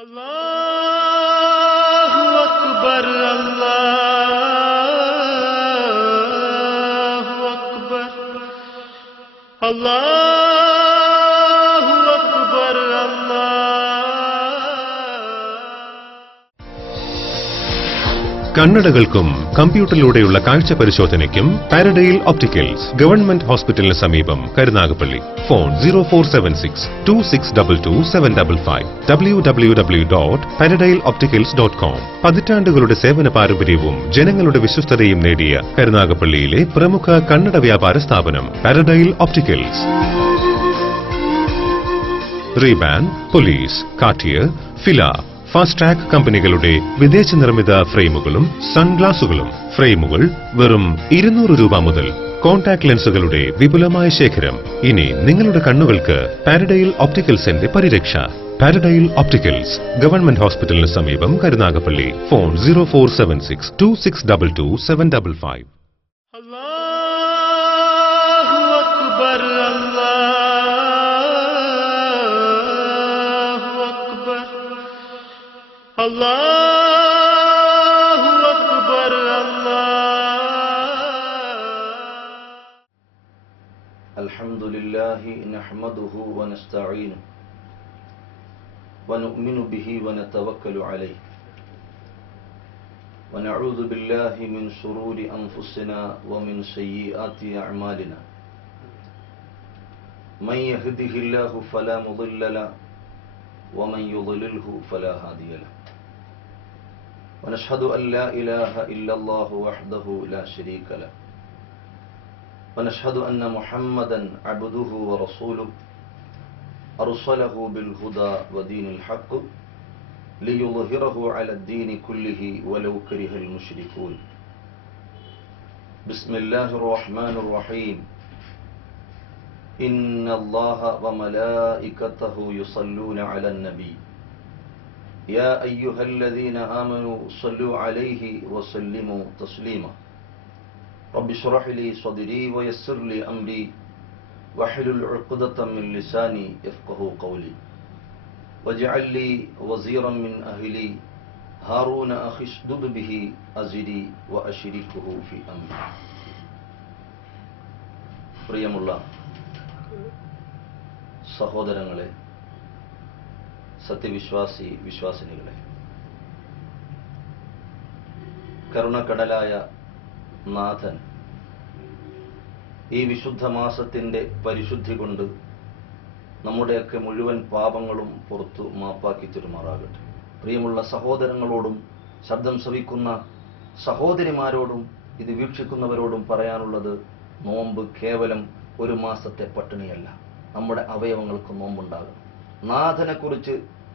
അല്ലാഹു അക്ബർ അല്ലാഹു അക്ബർ അല്ലാഹു അക്ബർ കണ്ണടകൾക്കും കമ്പ്യൂട്ടറിലൂടെയുള്ള കാഴ്ച പരിശോധനയ്ക്കും പാരഡൈൽ ഒപ്റ്റിക്കൽസ് ഗവൺമെന്റ് ഹോസ്പിറ്റലിന് സമീപം കരുനാഗപ്പള്ളി. Phone 04762622 www.paradigmopticals.com. പതിറ്റാണ്ടുകളുടെ സേവന പാരമ്പര്യവും ജനങ്ങളുടെ വിശ്വസ്തതയും നേടിയ കരുനാഗപ്പള്ളിയിലെ പ്രമുഖ കണ്ണട വ്യാപാര സ്ഥാപനം പാരഡൈൽ opticals. Ray-Ban, Police, Cartier, Fila, Fastrack കമ്പനികളുടെ വിദേശ നിർമ്മിത ഫ്രെയിമുകളും സൺഗ്ലാസുകളും. ഫ്രെയിമുകൾ വെറും 200 രൂപ മുതൽ. കോൺടാക്ട് ലെൻസുകളുടെ വിപുലമായ ശേഖരം. ഇനി നിങ്ങളുടെ കണ്ണുകൾക്ക് പാരഡൈൽ ഒപ്റ്റിക്കൽസിന്റെ പരിരക്ഷ. പാരഡൈൽ ഒപ്റ്റിക്കൽസ് ഗവൺമെന്റ് ഹോസ്പിറ്റലിന് സമീപം കരുനാഗപ്പള്ളി. ഫോൺ 04762622 അല്ലാഹു അക്ബർ അല്ലാഹു അക്ബർ അൽഹംദുലില്ലാഹി നഹ്മദുഹു വനസ്തഈനുഹു വനുഅ്മിനു ബിഹി വനതവക്കലു അലൈഹി വനഊദു ബില്ലാഹി മിൻ ശുറൂരി അൻഫുസിനാ വമിൻ സയ്യിആതി അഅ്മാലിനാ മൻ യഹ്ദിഹില്ലാഹു ഫലാ മുളില്ല ലഹു വമൻ യുളിൽഹു ഫലാ ഹാദിയ ലഹു ونشهد أن لا إله إلا الله وحده لا شريك له ونشهد أن محمدا عبده ورسوله أرسله بالهدى ودين الحق ليظهره على الدين كله ولو كره المشركون. بسم الله الرحمن الرحيم. إن الله وملائكته يصلون على النبي يا أيها الذين آمنوا صلوا عليه وسلموا تسليما. رب اشرح لي صدري ويسر لي أمري واحلل عقدة من لساني يفقهوا قولي واجعل لي وزيرا من أهلي هارون أخي اشدد به أزري وأشركه في أمري. പ്രിയമുള്ള സഹോദരങ്ങളെ, സത്യവിശ്വാസി വിശ്വാസിനികളെ, കരുണക്കടലായ നാഥൻ ഈ വിശുദ്ധ മാസത്തിന്റെ പരിശുദ്ധി കൊണ്ട് നമ്മുടെയൊക്കെ മുഴുവൻ പാപങ്ങളും പുറത്തു മാപ്പാക്കി തരുമാറാകട്ടെ. പ്രിയമുള്ള സഹോദരങ്ങളോടും ശബ്ദം ശ്രവിക്കുന്ന സഹോദരിമാരോടും ഇത് വീക്ഷിക്കുന്നവരോടും പറയാനുള്ളത്, നോമ്പ് കേവലം ഒരു മാസത്തെ പട്ടിണിയല്ല. നമ്മുടെ അവയവങ്ങൾക്ക് നോമ്പുണ്ടാകും. നാഥനെ കുറിച്ച്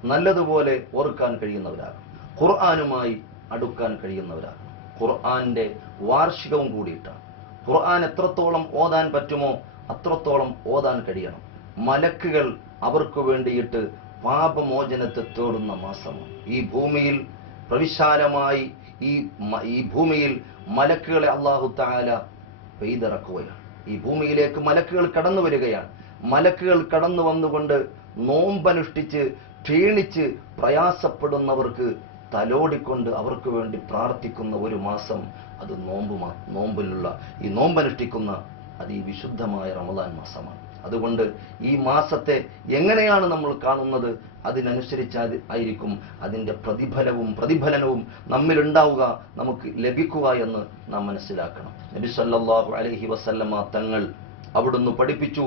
നല്ലതുപോലെ ഓർക്കാൻ കഴിയുന്നവരാകും. ഖുർആനുമായി അടുക്കാൻ കഴിയുന്നവരാകും. ഖുർആന്റെ വാർഷികവും കൂടിയിട്ടാണ്. ഖുർആൻ എത്രത്തോളം ഓതാൻ പറ്റുമോ അത്രത്തോളം ഓതാൻ കഴിയണം. മലക്കുകൾ അവർക്ക് വേണ്ടിയിട്ട് പാപമോചനത്തെ തേടുന്ന മാസമാണ്. ഈ ഭൂമിയിൽ പ്രവിശാലമായി ഈ ഭൂമിയിൽ മലക്കുകളെ അല്ലാഹു തആല പെയ്തിറക്കുകയാണ്. ഈ ഭൂമിയിലേക്ക് മലക്കുകൾ കടന്നു വരികയാണ്. മലക്കുകൾ കടന്നു വന്നുകൊണ്ട് നോമ്പനുഷ്ഠിച്ച് ക്ഷീണിച്ച് പ്രയാസപ്പെടുന്നവർക്ക് തലോടിക്കൊണ്ട് അവർക്ക് വേണ്ടി പ്രാർത്ഥിക്കുന്ന ഒരു മാസം അത് നോമ്പിലുള്ള ഈ നോമ്പനുഷ്ഠിക്കുന്ന അത് ഈ വിശുദ്ധമായ റമദാൻ മാസമാണ്. അതുകൊണ്ട് ഈ മാസത്തെ എങ്ങനെയാണ് നമ്മൾ കാണുന്നത്, അതിനനുസരിച്ച് ആയിരിക്കും അതിൻ്റെ പ്രതിഫലനവും നമ്മിലുണ്ടാവുക, നമുക്ക് ലഭിക്കുക എന്ന് നാം മനസ്സിലാക്കണം. നബി സല്ലല്ലാഹു അലൈഹി വസല്ലമ തങ്ങൾ അവിടുന്ന് പഠിപ്പിച്ചു,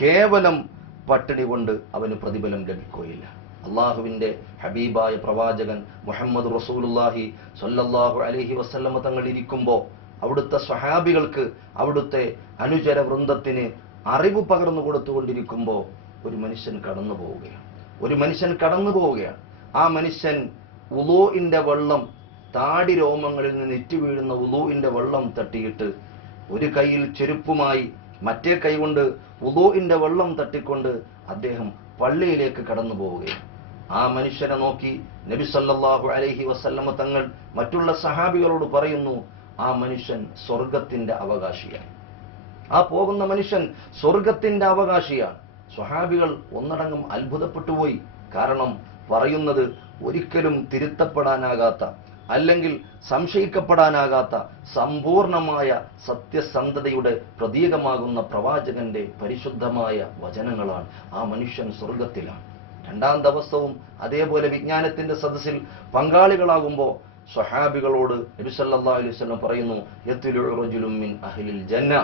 കേവലം പട്ടിണി കൊണ്ട് അവന് പ്രതിഫലം ലഭിക്കുകയില്ല. അള്ളാഹുവിന്റെ ഹബീബായ പ്രവാചകൻ മുഹമ്മദ് റസൂലുള്ളാഹി സ്വല്ലല്ലാഹു അലൈഹി വസല്ലമ തങ്ങൾ ഇരിക്കുമ്പോൾ അവിടുത്തെ സ്വഹാബികൾക്ക്, അവിടുത്തെ അനുചര വൃന്ദത്തിന് അറിവ് പകർന്നു കൊടുത്തുകൊണ്ടിരിക്കുമ്പോൾ ഒരു മനുഷ്യൻ കടന്നു പോവുകയാണ്. ആ മനുഷ്യൻ വുളൂഇന്റെ വെള്ളം, താടി രോമങ്ങളിൽ നിന്ന് ഇറ്റു വീഴുന്ന വുളൂഇന്റെ വെള്ളം തട്ടിയിട്ട് ഒരു കൈയിൽ ചെരുപ്പുമായി മറ്റേ കൈകൊണ്ട് വുളൂഇന്റെ വെള്ളം തട്ടിക്കൊണ്ട് അദ്ദേഹം പള്ളിയിലേക്ക് കടന്നു പോവുകയാണ്. ആ മനുഷ്യനെ നോക്കി നബി സല്ലല്ലാഹു അലൈഹി വസല്ലമ തങ്ങൾ മറ്റുള്ള സഹാബികളോട് പറയുന്നു, ആ മനുഷ്യൻ സ്വർഗത്തിന്റെ അവകാശിയാണ്. ആ പോകുന്ന മനുഷ്യൻ സ്വർഗത്തിന്റെ അവകാശിയാണ്. സ്വഹാബികൾ ഒന്നടങ്കം അത്ഭുതപ്പെട്ടുപോയി. കാരണം പറയുന്നത് ഒരിക്കലും തിരുത്തപ്പെടാനാകാത്ത, അല്ലെങ്കിൽ സംശയിക്കപ്പെടാനാകാത്ത സമ്പൂർണമായ സത്യസന്ധതയുടെ പ്രതീകമാകുന്ന പ്രവാചകന്റെ പരിശുദ്ധമായ വചനങ്ങളാണ്. ആ മനുഷ്യൻ സ്വർഗത്തിലാണ്. രണ്ടാം ദിവസവും അതേപോലെ വിജ്ഞാനത്തിന്റെ സദസ്സിൽ പങ്കാളികളാകുമ്പോൾ സ്വഹാബികളോട് നബി സല്ലല്ലാഹു അലൈഹി വസല്ലം പറയുന്നു, യത്ലു റജുലുൻ മിൻ അഹ്ലിൽ ജന്ന,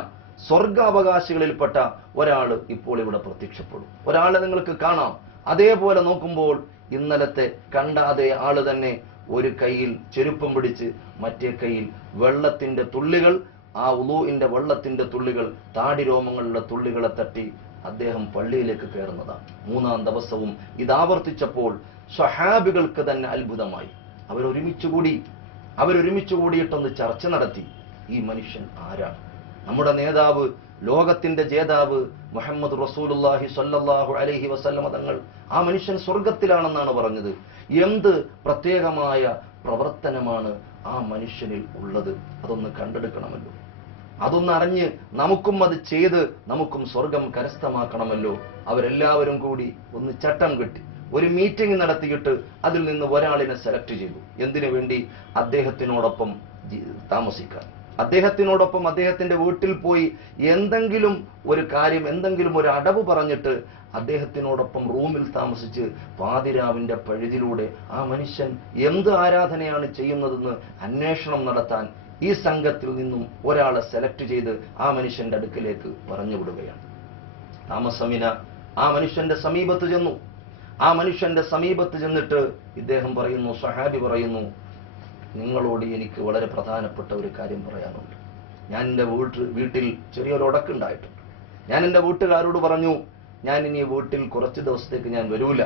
സ്വർഗാവകാശികളിൽപ്പെട്ട ഒരാൾ ഇപ്പോൾ ഇവിടെ പ്രത്യക്ഷപ്പെടും. ഒരാളെ നിങ്ങൾക്ക് കാണാം. അതേപോലെ നോക്കുമ്പോൾ ഇന്നലത്തെ കണ്ട അതേ ആള് തന്നെ ഒരു കൈയിൽ ചെരുപ്പം പിടിച്ച് മറ്റേ കൈയിൽ വെള്ളത്തിന്റെ തുള്ളികൾ, ആ ഉളൂഇന്റെ വെള്ളത്തിന്റെ തുള്ളികൾ താടിരോമങ്ങളുടെ തുള്ളികളെ തട്ടി അദ്ദേഹം പള്ളിയിലേക്ക് കയറുന്നതാണ്. മൂന്നാം ദിവസവും ഇതാവർത്തിച്ചപ്പോൾ സ്വഹാബികൾക്ക് തന്നെ അത്ഭുതമായി. അവരൊരുമിച്ചു കൂടിയിട്ടൊന്ന് ചർച്ച നടത്തി. ഈ മനുഷ്യൻ ആരാണ്? നമ്മുടെ നേതാവ്, ലോകത്തിന്റെ ജേതാവ് മുഹമ്മദ് റസൂലുള്ളാഹി സ്വല്ലല്ലാഹു അലൈഹി വസല്ലമ തങ്ങൾ ആ മനുഷ്യൻ സ്വർഗത്തിലാണെന്നാണ് പറഞ്ഞത്. എന്ത് പ്രത്യേകമായ പ്രവർത്തനമാണ് ആ മനുഷ്യനിൽ ഉള്ളത്? അതൊന്ന് കണ്ടെടുക്കണമല്ലോ. അതൊന്ന് അറിഞ്ഞ് നമുക്കും അത് ചെയ്ത് നമുക്കും സ്വർഗം കരസ്ഥമാക്കണമല്ലോ. അവരെല്ലാവരും കൂടി ഒന്ന് ചട്ടം കെട്ടി ഒരു മീറ്റിംഗ് നടത്തിയിട്ട് അതിൽ നിന്ന് ഒരാളിനെ സെലക്ട് ചെയ്തു. എന്തിനു വേണ്ടി? അദ്ദേഹത്തിനോടൊപ്പം താമസിക്കാൻ, അദ്ദേഹത്തിനോടൊപ്പം അദ്ദേഹത്തിന്റെ വീട്ടിൽ പോയി എന്തെങ്കിലും ഒരു കാര്യം, എന്തെങ്കിലും ഒരു അടവ് പറഞ്ഞിട്ട് അദ്ദേഹത്തിനോടൊപ്പം റൂമിൽ താമസിച്ച് പാതിരാവിന്റെ പഴുതിലൂടെ ആ മനുഷ്യൻ എന്ത് ആരാധനയാണ് ചെയ്യുന്നതെന്ന് അന്വേഷണം നടത്താൻ ഈ സംഘത്തിൽ നിന്നും ഒരാളെ സെലക്ട് ചെയ്ത് ആ മനുഷ്യന്റെ അടുക്കിലേക്ക് പറഞ്ഞു വിടുകയാണ്. താമസമിന ആ മനുഷ്യന്റെ സമീപത്ത് ചെന്നു. ആ മനുഷ്യന്റെ സമീപത്ത് ചെന്നിട്ട് ഇദ്ദേഹം പറയുന്നു, സ്വഹാബി പറയുന്നു, നിങ്ങളോട് എനിക്ക് വളരെ പ്രധാനപ്പെട്ട ഒരു കാര്യം പറയാനുണ്ട്. ഞാൻ എൻ്റെ വീട്ടിൽ ചെറിയൊരു ഉടക്കുണ്ടായിട്ടുണ്ട്. ഞാൻ എൻ്റെ വീട്ടുകാരോട് പറഞ്ഞു, ഞാൻ ഇനി വീട്ടിൽ കുറച്ച് ദിവസത്തേക്ക് ഞാൻ വരൂല.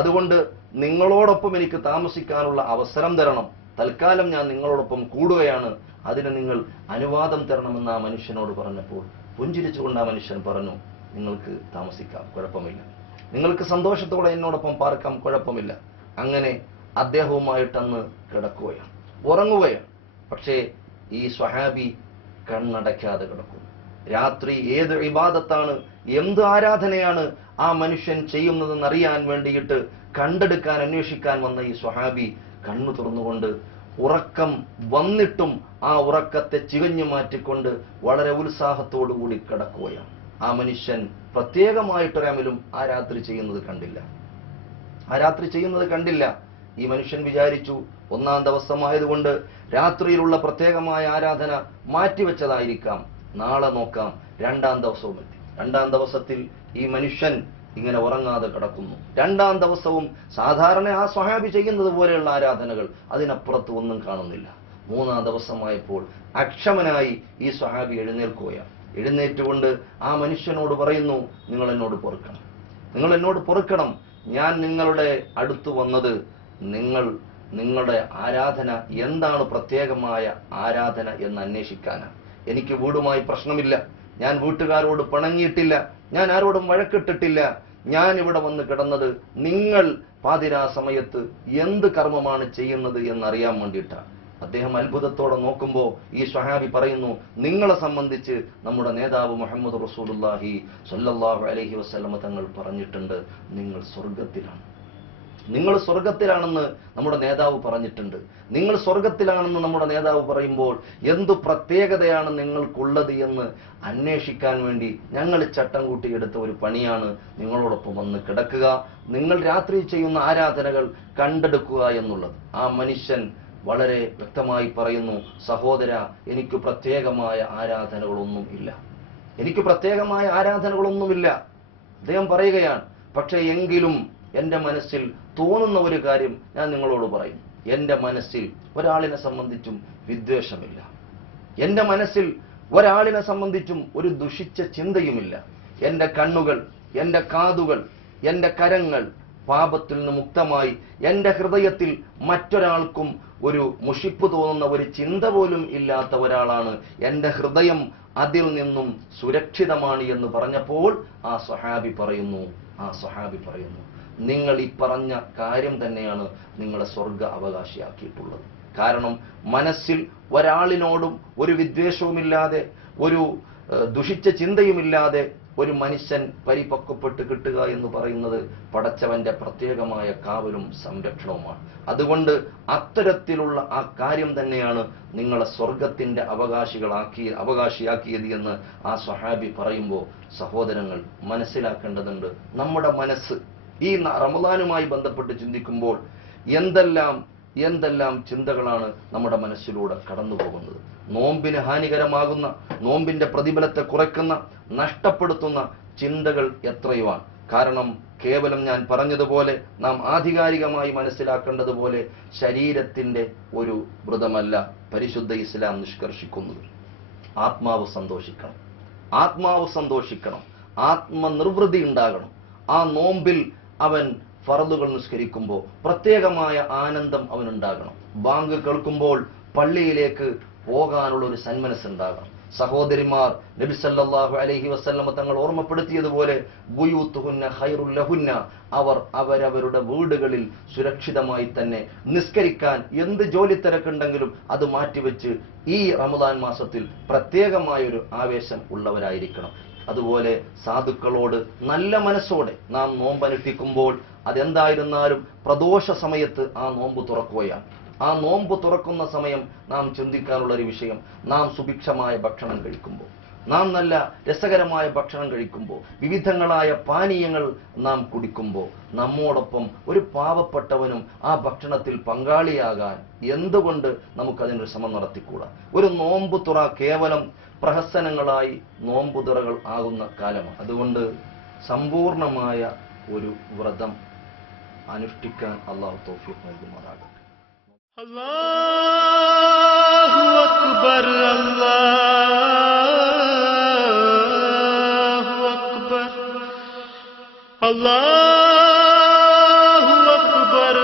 അതുകൊണ്ട് നിങ്ങളോടൊപ്പം എനിക്ക് താമസിക്കാനുള്ള അവസരം തരണം. തൽക്കാലം ഞാൻ നിങ്ങളോടൊപ്പം കൂടുകയാണ്. അതിന് നിങ്ങൾ അനുവാദം തരണമെന്ന് ആ മനുഷ്യനോട് പറഞ്ഞപ്പോൾ പുഞ്ചിരിച്ചുകൊണ്ട് ആ മനുഷ്യൻ പറഞ്ഞു, നിങ്ങൾക്ക് താമസിക്കാം, കുഴപ്പമില്ല. നിങ്ങൾക്ക് സന്തോഷത്തോടെ എന്നോടൊപ്പം പാർക്കാം, കുഴപ്പമില്ല. അങ്ങനെ അദ്ദേഹവുമായിട്ടന്ന് കിടക്കുകയാണ്, ഉറങ്ങുകയാണ്. പക്ഷേ ഈ സ്വഹാബി കണ്ണടയ്ക്കാതെ കിടക്കുന്നു. രാത്രി ഏത് ഇബാദത്താണ്, എന്ത് ആരാധനയാണ് ആ മനുഷ്യൻ ചെയ്യുന്നതെന്നറിയാൻ വേണ്ടിയിട്ട് കണ്ടെടുക്കാൻ, അന്വേഷിക്കാൻ വന്ന ഈ സ്വഹാബി കണ്ണു തുറന്നുകൊണ്ട് ഉറക്കം വന്നിട്ടും ആ ഉറക്കത്തെ ചികഞ്ഞു മാറ്റിക്കൊണ്ട് വളരെ ഉത്സാഹത്തോടുകൂടി കിടക്കുകയാണ്. ആ മനുഷ്യൻ പ്രത്യേകമായിട്ടൊരമലും ആ രാത്രി ചെയ്യുന്നത് കണ്ടില്ല. ഈ മനുഷ്യൻ വിചാരിച്ചു, ഒന്നാം ദിവസമായതുകൊണ്ട് രാത്രിയിലുള്ള പ്രത്യേകമായ ആരാധന മാറ്റിവെച്ചതായിരിക്കാം, നാളെ നോക്കാം. രണ്ടാം ദിവസവും എത്തി. രണ്ടാം ദിവസത്തിൽ ഈ മനുഷ്യൻ ഇങ്ങനെ ഉറങ്ങാതെ കിടക്കുന്നു. രണ്ടാം ദിവസവും സാധാരണ ആ സ്വഹാബി ചെയ്യുന്നത് പോലെയുള്ള ആരാധനകൾ, അതിനപ്പുറത്ത് ഒന്നും കാണുന്നില്ല. മൂന്നാം ദിവസമായപ്പോൾ അക്ഷമനായി ഈ സ്വഹാബി എഴുന്നേൽക്കുകയാണ്. എഴുന്നേറ്റുകൊണ്ട് ആ മനുഷ്യനോട് പറയുന്നു, നിങ്ങൾ എന്നോട് പൊറുക്കണം. ഞാൻ നിങ്ങളുടെ അടുത്ത് വന്നത് നിങ്ങളുടെ ആരാധന എന്താണ്, പ്രത്യേകമായ ആരാധന എന്ന് അന്വേഷിക്കാനാണ്. എനിക്ക് വീടുമായി പ്രശ്നമില്ല, ഞാൻ വീട്ടുകാരോട് പിണങ്ങിയിട്ടില്ല, ഞാൻ ആരോടും വഴക്കിട്ടിട്ടില്ല. ഞാൻ ഇവിടെ വന്ന് കിടന്നത് നിങ്ങൾ പാതിരാ സമയത്ത് എന്ത് കർമ്മമാണ് ചെയ്യുന്നത് എന്നറിയാൻ വേണ്ടിയിട്ടാണ്. അദ്ദേഹം അത്ഭുതത്തോടെ നോക്കുമ്പോൾ ഈ സ്വഹാബി പറയുന്നു, നിങ്ങളെ സംബന്ധിച്ച് നമ്മുടെ നേതാവ് മുഹമ്മദ് റസൂലുള്ളാഹി സ്വല്ലല്ലാഹു അലൈഹി വസല്ലമ തങ്ങൾ പറഞ്ഞിട്ടുണ്ട്, നിങ്ങൾ സ്വർഗത്തിലാണെന്ന് നമ്മുടെ നേതാവ് പറഞ്ഞിട്ടുണ്ട്. നിങ്ങൾ സ്വർഗത്തിലാണെന്ന് നമ്മുടെ നേതാവ് പറയുമ്പോൾ എന്തു പ്രത്യേകതയാണ് നിങ്ങൾക്കുള്ളത് എന്ന് അന്വേഷിക്കാൻ വേണ്ടി ഞങ്ങൾ ചട്ടം കൂട്ടിയെടുത്ത ഒരു പണിയാണ് നിങ്ങളോടൊപ്പം വന്ന് കിടക്കുക, നിങ്ങൾ രാത്രി ചെയ്യുന്ന ആരാധനകൾ കണ്ടെടുക്കുക എന്നുള്ളത്. ആ മനുഷ്യൻ വളരെ വ്യക്തമായി പറയുന്നു, സഹോദര, എനിക്ക് പ്രത്യേകമായ ആരാധനകളൊന്നുമില്ല. അദ്ദേഹം പറയുകയാണ്, പക്ഷേ എങ്കിലും എൻ്റെ മനസ്സിൽ തോന്നുന്ന ഒരു കാര്യം ഞാൻ നിങ്ങളോട് പറയും. എൻ്റെ മനസ്സിൽ ഒരാളിനെ സംബന്ധിച്ചും വിദ്വേഷമില്ല. എൻ്റെ മനസ്സിൽ ഒരാളിനെ സംബന്ധിച്ചും ഒരു ദുഷിച്ച ചിന്തയുമില്ല. എൻ്റെ കണ്ണുകൾ, എൻ്റെ കാതുകൾ, എൻ്റെ കരങ്ങൾ പാപത്തിൽ നിന്ന് മുക്തമായി എൻ്റെ ഹൃദയത്തിൽ മറ്റൊരാൾക്കും ഒരു മുഷിപ്പ് തോന്നുന്ന ഒരു ചിന്ത പോലും ഇല്ലാത്ത ഒരാളാണ്. എൻ്റെ ഹൃദയം അതിൽ നിന്നും സുരക്ഷിതമാണ് എന്ന് പറഞ്ഞപ്പോൾ ആ സ്വഹാബി പറയുന്നു, നിങ്ങൾ ഈ പറഞ്ഞ കാര്യം തന്നെയാണ് നിങ്ങളെ സ്വർഗ അവകാശിയാക്കിയിട്ടുള്ളത്. കാരണം മനസ്സിൽ ഒരാളിനോടും ഒരു വിദ്വേഷവുമില്ലാതെ, ഒരു ദുഷിച്ച ചിന്തയുമില്ലാതെ ഒരു മനുഷ്യൻ പരിപക്വപ്പെട്ട് കിട്ടുക എന്ന് പറയുന്നത് പടച്ചവന്റെ പ്രത്യേകമായ കാവലും സംരക്ഷണവുമാണ്. അതുകൊണ്ട് ആ കാര്യം തന്നെയാണ് നിങ്ങളെ സ്വർഗത്തിന്റെ അവകാശിയാക്കിയത് എന്ന് ആ സ്വഹാബി പറയുമ്പോൾ സഹോദരങ്ങൾ മനസ്സിലാക്കേണ്ടതുണ്ട്. നമ്മുടെ മനസ്സ് ഈ റമദാനുമായി ബന്ധപ്പെട്ട് ചിന്തിക്കുമ്പോൾ എന്തെല്ലാം ചിന്തകളാണ് നമ്മുടെ മനസ്സിലൂടെ കടന്നു പോകുന്നത്. നോമ്പിന് ഹാനികരമാകുന്ന, നോമ്പിന്റെ പ്രതിഫലത്തെ കുറയ്ക്കുന്ന, നഷ്ടപ്പെടുത്തുന്ന ചിന്തകൾ എത്രയുമാണ്. കാരണം കേവലം ഞാൻ പറഞ്ഞതുപോലെ നാം ആധികാരികമായി മനസ്സിലാക്കേണ്ടതുപോലെ ശരീരത്തിന്റെ ഒരു വ്രതമല്ല പരിശുദ്ധ ഇസ്ലാം നിഷ്കർഷിക്കുന്നത്. ആത്മാവ് സന്തോഷിക്കണം, ആത്മനിർവൃതി ഉണ്ടാകണം. ആ നോമ്പിൽ അവൻ ഫർളുകൾ നിസ്കരിക്കുമ്പോൾ പ്രത്യേകമായ ആനന്ദം അവനുണ്ടാകണം. ബാങ്ക് കേൾക്കുമ്പോൾ പള്ളിയിലേക്ക് പോകാനുള്ള ഒരു സന്മനസ്സുണ്ടാകണം. സഹോദരിമാർ നബി സല്ലല്ലാഹു അലൈഹി വസല്ലമ തങ്ങൾ ഓർമ്മപ്പെടുത്തിയതുപോലെ ബുയൂത്തുഹുന്ന ഖൈറുൽ ലഹുന്ന, അവരവരുടെ വീടുകളിൽ സുരക്ഷിതമായി തന്നെ നിസ്കരിക്കാൻ എന്ത് ജോലി തിരക്കുണ്ടെങ്കിലും അത് മാറ്റിവെച്ച് ഈ റമദാൻ മാസത്തിൽ പ്രത്യേകമായൊരു ആവേശം ഉള്ളവരായിരിക്കണം. അതുപോലെ സാധുക്കളോട് നല്ല മനസ്സോടെ നാം നോമ്പനുഷ്ഠിക്കുമ്പോൾ അതെന്തായിരുന്നാലും പ്രദോഷ സമയത്ത് ആ നോമ്പ് തുറക്കുകയാണ്. ആ നോമ്പ് തുറക്കുന്ന സമയം നാം ചിന്തിക്കാനുള്ള ഒരു വിഷയം, നാം സുഭിക്ഷമായ ഭക്ഷണം കഴിക്കുമ്പോൾ, നാം നല്ല രസകരമായ ഭക്ഷണം കഴിക്കുമ്പോൾ, വിവിധങ്ങളായ പാനീയങ്ങൾ നാം കുടിക്കുമ്പോൾ നമ്മോടൊപ്പം ഒരു പാവപ്പെട്ടവനും ആ ഭക്ഷണത്തിൽ പങ്കാളിയാകാൻ എന്തുകൊണ്ട് നമുക്കതിനൊരു ശ്രമം നടത്തിക്കൂടാ? ഒരു നോമ്പ് തുറ കേവലം പ്രഹസനങ്ങളായി നോമ്പുതുറകൾ ആകുന്ന കാലമാണ്. അതുകൊണ്ട് സമ്പൂർണമായ ഒരു വ്രതം അനുഷ്ഠിക്കാൻ അല്ലാഹു തൗഫീഖ് നൽകുമാറാകട്ടെ. അല്ലാഹു അക്ബർ, അല്ലാഹു അക്ബർ, അല്ലാഹു അക്ബർ,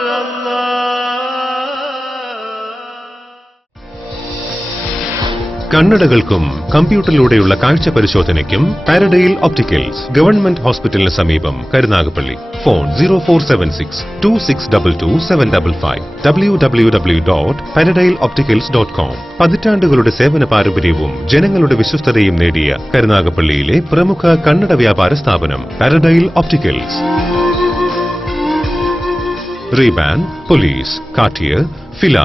കണ്ണടകൾക്കും കമ്പ്യൂട്ടറിലൂടെയുള്ള കാഴ്ച പരിശോധനയ്ക്കും പാരഡൈൽ ഒപ്റ്റിക്കൽസ്, ഗവൺമെന്റ് ഹോസ്പിറ്റലിന് സമീപം, കരുനാഗപ്പള്ളി. Phone 04762622 www.paradigmopticals.com. പതിറ്റാണ്ടുകളുടെ സേവന പാരമ്പര്യവും ജനങ്ങളുടെ വിശ്വസ്തതയും നേടിയ കരുനാഗപ്പള്ളിയിലെ പ്രമുഖ കണ്ണട വ്യാപാര സ്ഥാപനം പാരഡൈൽ opticals. Ray-Ban, Police, Cartier, Fila,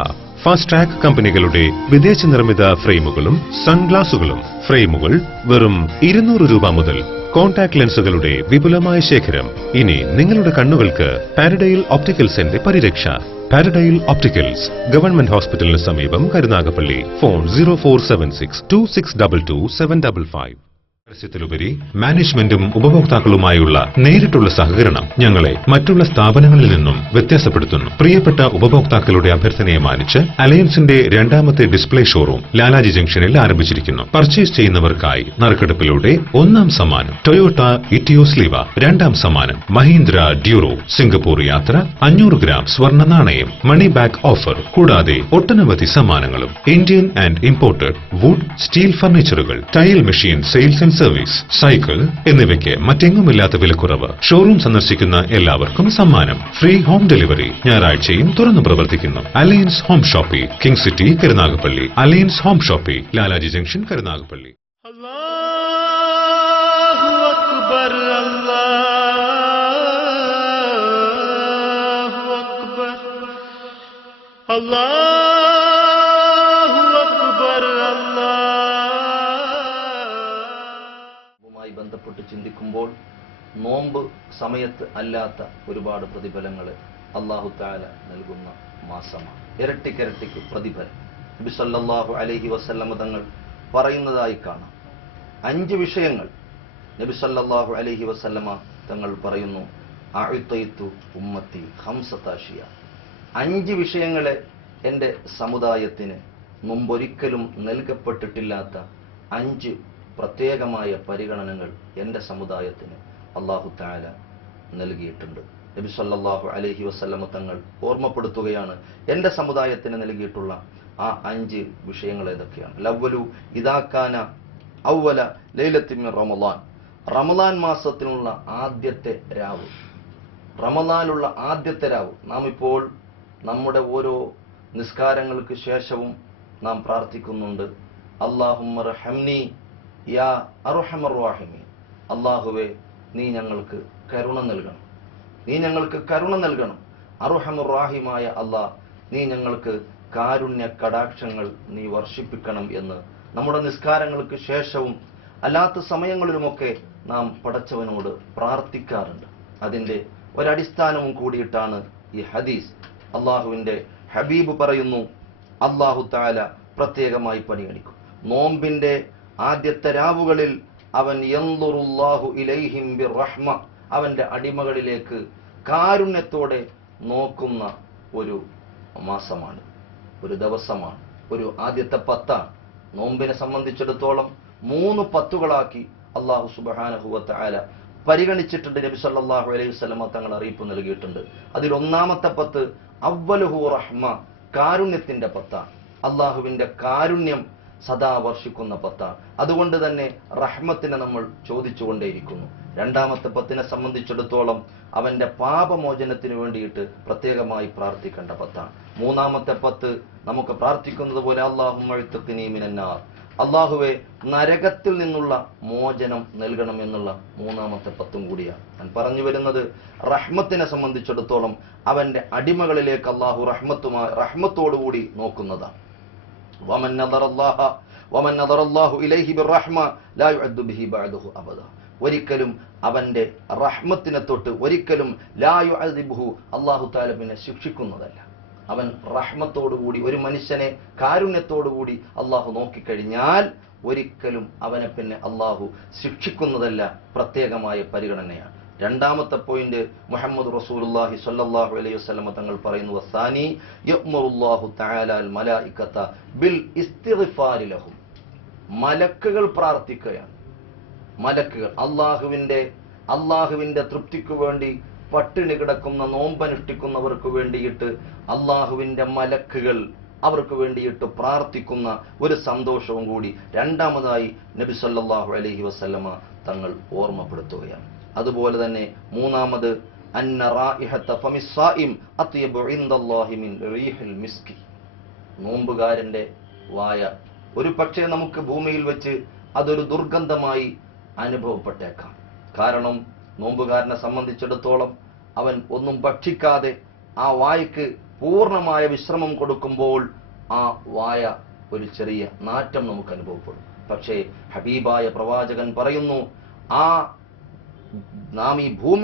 Fastrack കമ്പനികളുടെ വിദേശ നിർമ്മിത ഫ്രെയിമുകളും സൺഗ്ലാസുകളും. ഫ്രെയിമുകൾ വെറും 200 രൂപ മുതൽ. കോൺടാക്ട് ലെൻസുകളുടെ വിപുലമായ ശേഖരം. ഇനി നിങ്ങളുടെ കണ്ണുകൾക്ക് പാരഡൈൽ ഒപ്റ്റിക്കൽസിന്റെ പരിരക്ഷ. പാരഡൈൽ ഒപ്റ്റിക്കൽസ്, ഗവൺമെന്റ് ഹോസ്പിറ്റലിന് സമീപം, കരുനാഗപ്പള്ളി. ഫോൺ 04762622 പരസ്യത്തിലുപരി മാനേജ്മെന്റും ഉപഭോക്താക്കളുമായുള്ള നേരിട്ടുള്ള സഹകരണം ഞങ്ങളെ മറ്റുള്ള സ്ഥാപനങ്ങളിൽ നിന്നും വ്യത്യാസപ്പെടുത്തുന്നു. പ്രിയപ്പെട്ട ഉപഭോക്താക്കളുടെ അഭ്യർത്ഥനയെ മാനിച്ച് അലയൻസിന്റെ രണ്ടാമത്തെ ഡിസ്പ്ലേ ഷോറൂം ലാലാജി ജംഗ്ഷനിൽ ആരംഭിച്ചിരിക്കുന്നു. പർച്ചേസ് ചെയ്യുന്നവർക്കായി നറുക്കെടുപ്പിലൂടെ 1ാം സമ്മാനം ടൊയോട്ട ഇറ്റിയോസ് ലീവ, 2ാം സമ്മാനം മഹീന്ദ്ര ഡ്യൂറോ, സിംഗപ്പൂർ യാത്ര, 500 ഗ്രാം സ്വർണ്ണ നാണയം, മണി ബാക്ക് ഓഫർ, കൂടാതെ ഒട്ടനവധി സമ്മാനങ്ങളും. Indian and imported wood, steel ഫർണിച്ചറുകൾ, tile machine sales and service, cycle എന്നിവയ്ക്ക് മറ്റെങ്ങുമില്ലാത്ത വിലക്കുറവ്. ഷോറൂം സന്ദർശിക്കുന്ന എല്ലാവർക്കും സമ്മാനം. Free home delivery. ഞായറാഴ്ചയും തുറന്നു പ്രവർത്തിക്കുന്നു. Alliance Home Shoppy, King City, Karunagappally. Alliance Home Shoppy, Lalaji junction, Karunagappally. അല്ലാഹു അക്ബർ, അല്ലാഹു അക്ബർ, അല്ലാഹു അക്ബർ, ുമായി ബന്ധപ്പെട്ട് ചിന്തിക്കുമ്പോൾ നോമ്പ് സമയത്ത് അല്ലാത്ത ഒരുപാട് പ്രതിഫലങ്ങൾ അല്ലാഹു തആല നൽകുന്ന മാസമാണ്. ഇരട്ടിക്കിരട്ടിക്ക് പ്രതിഫലം നബി സല്ലല്ലാഹു അലൈഹി വസല്ലമ തങ്ങൾ പറയുന്നതായി കാണാം. 5 വിഷയങ്ങൾ നബി സല്ലല്ലാഹു അലൈഹി വസല്ലമ തങ്ങൾ പറയുന്നു. അഅ്തൈതു ഉമ്മത്തി 5 അഷ്യ. 5 വിഷയങ്ങളെ എൻ്റെ സമുദായത്തിന് മുമ്പൊരിക്കലും നൽകപ്പെട്ടിട്ടില്ലാത്ത 5 പ്രത്യേകമായ പരിഗണനകൾ എൻ്റെ സമുദായത്തിന് അല്ലാഹു തആല നൽകിയിട്ടുണ്ട്. നബി സല്ലല്ലാഹു അലൈഹി വസല്ലമ തങ്ങൾ ഓർമ്മപ്പെടുത്തുകയാണ് എൻ്റെ സമുദായത്തിന് നൽകിയിട്ടുള്ള ആ 5 വിഷയങ്ങൾ ഏതൊക്കെയാണ്. ലവ്വലു ഇദാ കാന അവ്വല ലൈലത്തിൻ മിൻ റമളാൻ. റമളാൻ മാസത്തിലുള്ള ആദ്യത്തെ രാവ്. റമളാനുള്ള ആദ്യത്തെ രാവ്. നാം ഇപ്പോൾ നമ്മുടെ ഓരോ നിസ്കാരങ്ങൾക്ക് ശേഷവും നാം പ്രാർത്ഥിക്കുന്നുണ്ട്, അല്ലാഹുമ്മ റഹംനി യാ അർഹമർ റഹീമീൻ. അല്ലാഹുവേ നീ ഞങ്ങൾക്ക് കരുണ നൽകണം, നീ ഞങ്ങൾക്ക് കരുണ നൽകണം. അർഹമുർ റഹീമായ അല്ലാഹ്, നീ ഞങ്ങൾക്ക് കാരുണ്യ കടാക്ഷങ്ങൾ നീ വർഷിപ്പിക്കണം എന്ന് നമ്മുടെ നിസ്കാരങ്ങൾക്ക് ശേഷവും അല്ലാത്ത സമയങ്ങളിലുമൊക്കെ നാം പടച്ചവനോട് പ്രാർത്ഥിക്കാറുണ്ട്. അതിന്റെ ഒരടിസ്ഥാനവും കൂടിയിട്ടാണ് ഈ ഹദീസ്. അള്ളാഹുവിന്റെ ഹബീബ് പറയുന്നു, അല്ലാഹു തആല പ്രത്യേകമായി പരിഗണിക്കും. നോമ്പിന്റെ ആദ്യത്തെ രാവുകളിൽ അവൻ യൻദുറുല്ലാഹു ഇലൈഹിം ബിർറഹ്മ, അവന്റെ അടിമകളിലേക്ക് കാരുണ്യത്തോടെ നോക്കുന്ന ഒരു മാസമാണ്, ഒരു ദിവസമാണ്, ഒരു ആദ്യത്തെ 10. നോമ്പിനെ സംബന്ധിച്ചിടത്തോളം 3 10കളാക്കി അല്ലാഹു സുബ്ഹാനഹു വ തആല പരിഗണിച്ചിട്ടുണ്ട്. നബി സല്ലല്ലാഹു അലൈഹി വസല്ലം തങ്ങൾ അറിയിപ്പ് നൽകിയിട്ടുണ്ട്. അതിൽ ഒന്നാമത്തെ 10 അവ്വലുഹു റഹ്മ, കാരുണ്യത്തിന്റെ 10. അള്ളാഹുവിന്റെ കാരുണ്യം സദാ വർഷിക്കുന്ന 10. അതുകൊണ്ട് തന്നെ റഹ്മത്തിനെ നമ്മൾ ചോദിച്ചുകൊണ്ടേയിരിക്കുന്നു. രണ്ടാമത്തെ 10നെ സംബന്ധിച്ചിടത്തോളം അവന്റെ പാപമോചനത്തിന് വേണ്ടിയിട്ട് പ്രത്യേകമായി പ്രാർത്ഥിക്കേണ്ട 10. മൂന്നാമത്തെ 10 നമുക്ക് പ്രാർത്ഥിക്കുന്നത് പോലെ അല്ലാഹുമ്മ ഇത്ഖിനി മിനന്നാർ, അള്ളാഹുവെ നരകത്തിൽ നിന്നുള്ള മോചനം നൽകണം എന്നുള്ള മൂന്നാമത്തെ 10 കൂടിയാണ്. ഞാൻ പറഞ്ഞു വരുന്നത്, റഹ്മത്തിനെ സംബന്ധിച്ചിടത്തോളം അവന്റെ അടിമകളിലേക്ക് അള്ളാഹു റഹ്മത്തോടുകൂടി നോക്കുന്നതാണ്. വമൻ നദറല്ലാഹു ഇലൈഹി ബിർറഹ്മ ലാ യുഅദ്ദു ബിഹി ബഅദഹു അബദ, ഒരിക്കലും അവന്റെ റഹ്മത്തിനെ തൊട്ട് ഒരിക്കലും ലാ യുഅദിബുഹു, അല്ലാഹു തആല പിന്നെ ശിക്ഷിക്കുന്നതല്ല. അവൻ റഹ്മത്തോടുകൂടി ഒരു മനുഷ്യനെ കാരുണ്യത്തോടുകൂടി അള്ളാഹു നോക്കിക്കഴിഞ്ഞാൽ ഒരിക്കലും അവനെ പിന്നെ അള്ളാഹു ശിക്ഷിക്കുന്നതല്ല, പ്രത്യേകമായ പരിഗണനയാണ്. രണ്ടാമത്തെ പോയിന്റ് മുഹമ്മദ് റസൂലുള്ളാഹി സ്വല്ലല്ലാഹു അലൈഹി വസല്ലം തങ്ങൾ പറയുന്നു, വസാനി യഅ്മുറുല്ലാഹു തആല അൽ മലായികത ബിൽ ഇസ്തിഗ്ഫാരി ലഹും, മലക്കുകൾ പ്രാർത്ഥിക്കുകയാണ്. മലക്കുകൾ അള്ളാഹുവിന്റെ തൃപ്തിക്ക് വേണ്ടി പട്ടിണി കിടക്കുന്ന നോമ്പനുഷ്ഠിക്കുന്നവർക്ക് വേണ്ടിയിട്ട് അള്ളാഹുവിന്റെ മലക്കുകൾ അവർക്ക് വേണ്ടിയിട്ട് പ്രാർത്ഥിക്കുന്ന ഒരു സന്തോഷവും കൂടി രണ്ടാമതായി നബി സല്ലല്ലാഹു അലൈഹി വസല്ലമ തങ്ങൾ ഓർമ്മപ്പെടുത്തുകയാണ്. അതുപോലെ തന്നെ മൂന്നാമത് അന്ന റായിഹത ഫമിസ്സായിം അത്യബു ഇൻദല്ലാഹി മിൻ റീഹിൽ മിസ്കി, നോമ്പുകാരന്റെ വായ ഒരു പക്ഷേ നമുക്ക് ഭൂമിയിൽ വെച്ച് അതൊരു ദുർഗന്ധമായി അനുഭവപ്പെട്ടേക്കാം. കാരണം നോമ്പുകാരനെ സംബന്ധിച്ചിടത്തോളം അവൻ ഒന്നും ഭക്ഷിക്കാതെ ആ വായ്ക്ക് പൂർണ്ണമായ വിശ്രമം കൊടുക്കുമ്പോൾ ആ വായ ഒരു ചെറിയ നാറ്റം നമുക്ക് അനുഭവപ്പെടും. പക്ഷേ ഹബീബായ പ്രവാചകൻ പറയുന്നു, നാം ഈ ഭൂമി